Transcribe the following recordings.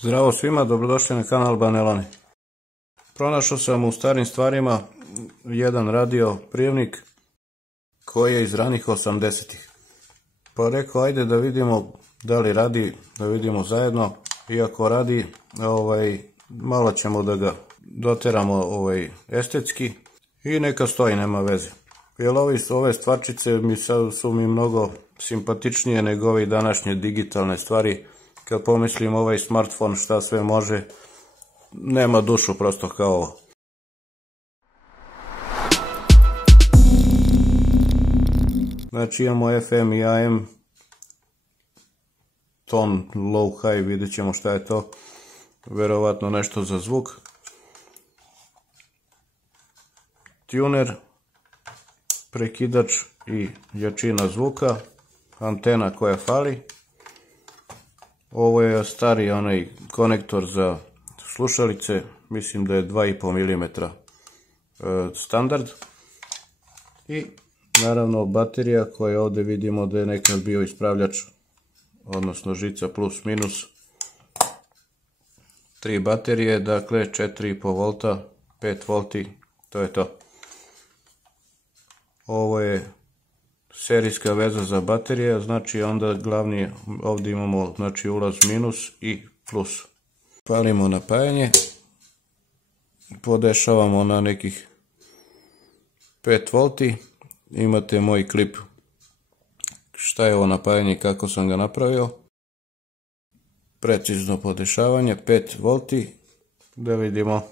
Zdravo svima, dobrodošli na kanal Baneloni. Pronašao sam u starim stvarima jedan radio prijemnik koji je iz ranih 80-ih. Pa rekao, ajde da vidimo da li radi, da vidimo zajedno. Iako radi, malo ćemo da ga doteramo estetski i neka stoji, nema veze. Jer ove stvarčice su mi mnogo simpatičnije nego ove današnje digitalne stvari. Kad pomislim ovaj smartphone šta sve može, nema dušu prosto kao ovo. Znači imamo FM i AM, ton, low, high, vidjet ćemo šta je to. Verovatno nešto za zvuk. Tuner, prekidač i jačina zvuka, antena koja fali. Ovo je stari onaj konektor za slušalice, mislim da je 2,5 mm standard. I naravno baterija koja ovdje vidimo da je nekad bio ispravljač, odnosno žica plus minus. 3 baterije, dakle 4,5 V, 5 V, to je to. Ovo je serijska veza za baterije, znači onda glavni, ovdje imamo znači ulaz minus i plus. Palimo napajanje, podešavamo na nekih 5 V, imate moj klip šta je ovo napajanje i kako sam ga napravio. Precizno podešavanje, 5 V, da vidimo.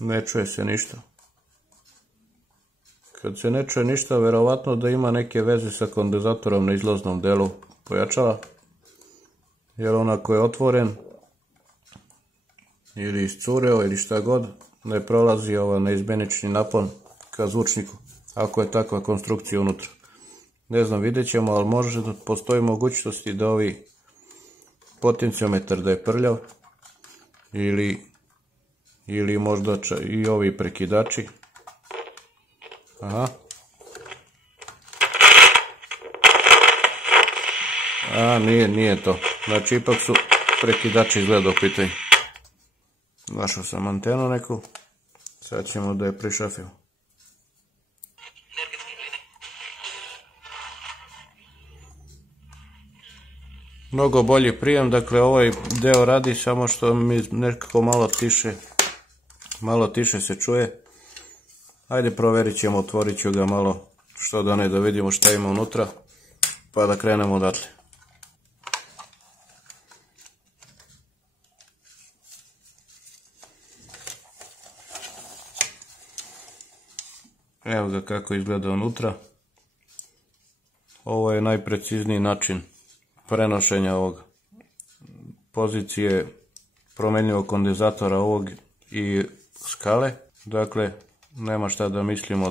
Ne čuje se ništa. Kad se ne čuje ništa, verovatno da ima neke veze sa kondenzatorom na izlaznom delu pojačala. Jer onako je otvoren ili iscureo ili šta god, ne prolazi neizmenični napon ka zvučniku, ako je takva konstrukcija unutra. Ne znam, vidjet ćemo, ali može da postoji mogućnosti da ovi potenciometar da je prljav ili možda i ovi prekidači. Aha. A, nije to. Znači, ipak su prekidači izgleda u pitanju. Našao sam antenu neku. Sad ćemo da je prišafimo. Mnogo bolji prijem, dakle ovaj deo radi, samo što mi nekako malo tiše se čuje. Ajde provjerit ćemo, otvorit ću ga malo, što da ne, da vidimo šta ima unutra, pa da krenemo odatle. Evo ga kako izgleda unutra. Ovo je najprecizniji način prenošenja ovog pozicije promenljivog kondenzatora ovog i skale. Dakle, nema šta da mislimo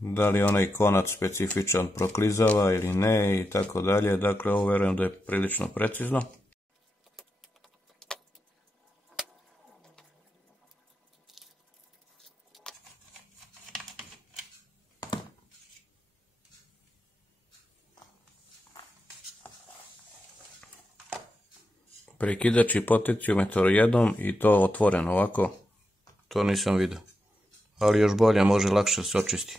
da li onaj konac specifičan proklizava ili ne i tako dalje. Dakle, ovo verujem da je prilično precizno. Prekidač i potenciometar jednom i to otvoreno ovako, to nisam vidio, ali još bolje, može lakše se očisti.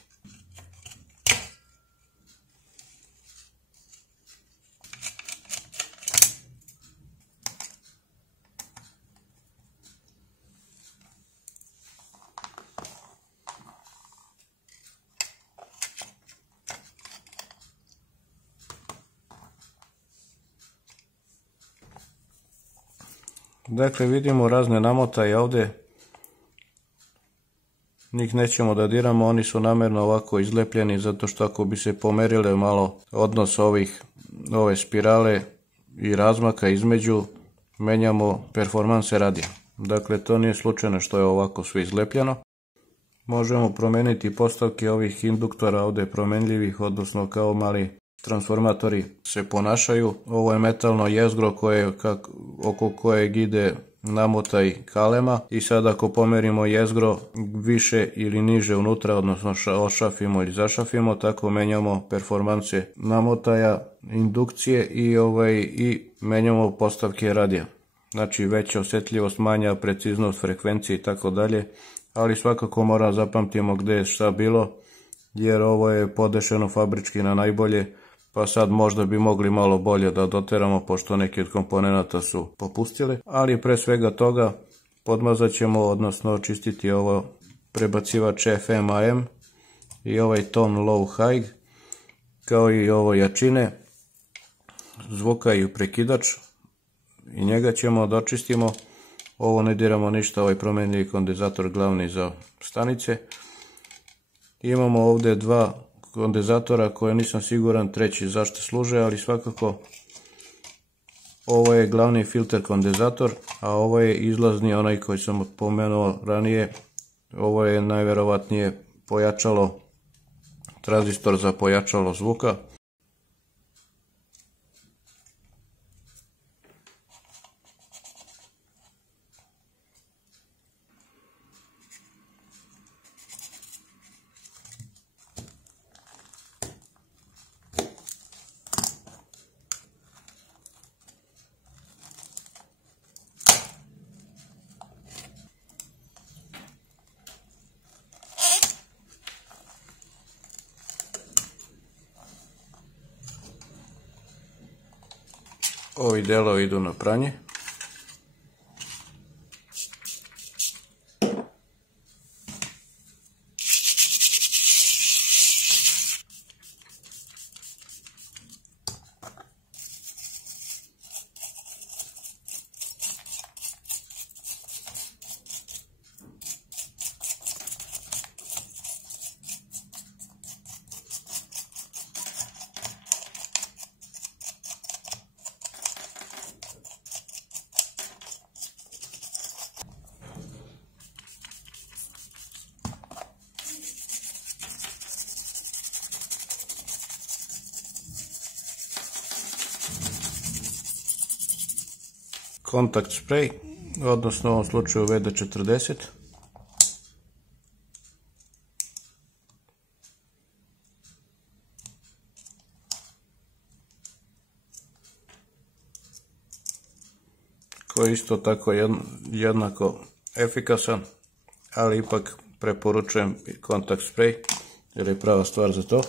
Dakle, vidimo razne namotaje ovdje, njih nećemo da diramo, oni su namjerno ovako izlepljeni zato što ako bi se pomerile malo odnos ove spirale i razmaka između, menjamo performanse radija. Dakle, to nije slučajno što je ovako sve izlepljeno. Možemo promeniti postavke ovih induktora ovdje promenljivih, odnosno kao mali transformatori se ponašaju. Ovo je metalno jezgro oko kojeg ide namotaj kalema i sad ako pomerimo jezgro više ili niže unutra, odnosno ošafimo ili zašafimo, tako menjamo performanse namotaja, indukcije i menjamo postavke radija. Znači veća osjetljivost, manja preciznost frekvencije i tako dalje, ali svakako moram zapamtimo gdje je šta bilo, jer ovo je podešeno fabrički na najbolje, pa sad možda bi mogli malo bolje da doteramo, pošto neki od komponenata su popustili, ali pre svega toga podmazat ćemo, odnosno očistiti ovo prebacivač FM AM i ovaj ton low high, kao i ovo jačine zvuka i prekidač, i njega ćemo da očistimo. Ovo ne diramo ništa, ovaj promenljivi kondenzator glavni za stanice. Imamo ovdje dva kondenzatora koje nisam siguran treći zašto služe, ali svakako ovo je glavni filter kondenzator, a ovo je izlazni, onaj koji sam pomenuo ranije. Ovo je najverovatnije pojačalo, tranzistor za pojačalo zvuka. Ovi delovi idu na pranje. Kontakt sprej, odnosno u ovom slučaju VD40. Koji je isto tako jednako efikasan, ali ipak preporučujem kontakt sprej jer je prava stvar za to.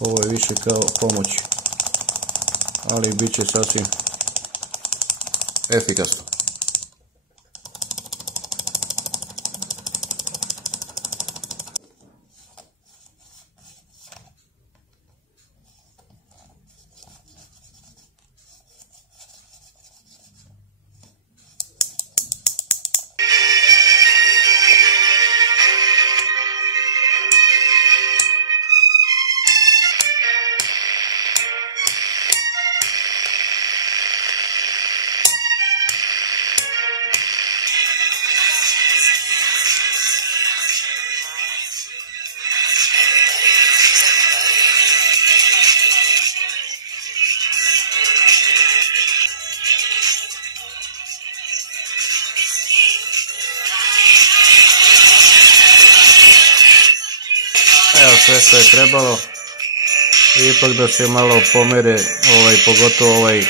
Ovo je više kao pomoć, ali bit će sasvim efikasno. Evo sve što je trebalo, ipak da se malo pomere, pogotovo ovaj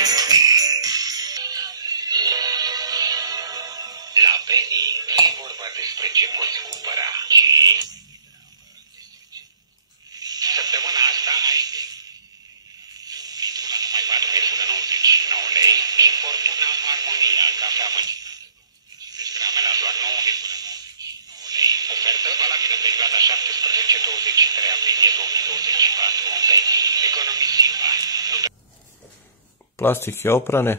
ofertă valabilă în perioada 17-23 aprilie 2024 în Betty. Economisim bani. plastike oprane,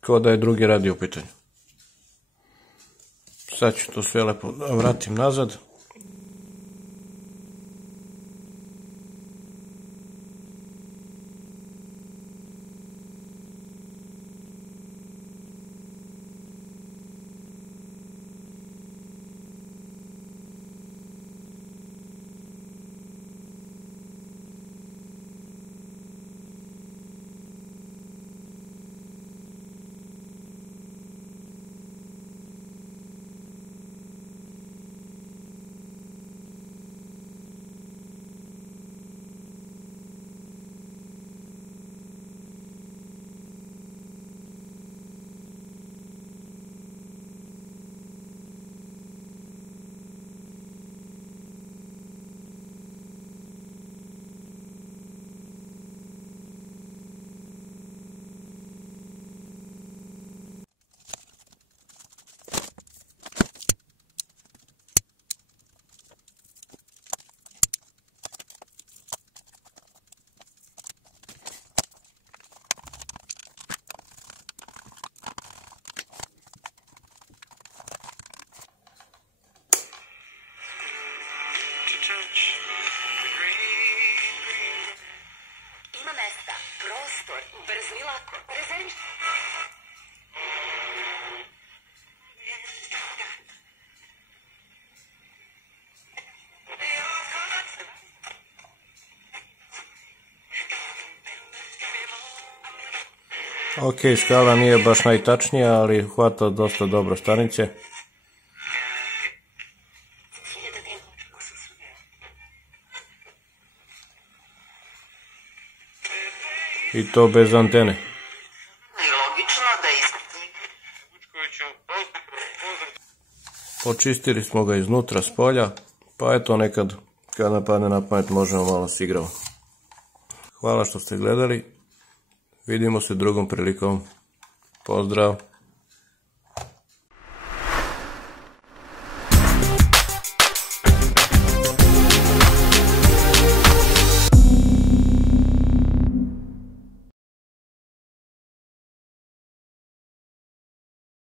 kao da je drugi radio u pitanju. Sad ću to sve lepo da vratim nazad. Ok, skala nije baš najtačnija, ali hvata dosta dobro stanice. I to bez antene. Počistili smo ga iznutra, s polja, pa eto nekad kad nam padne na pamet možemo malo s igramo. Hvala što ste gledali, vidimo se drugom prilikom, pozdrav!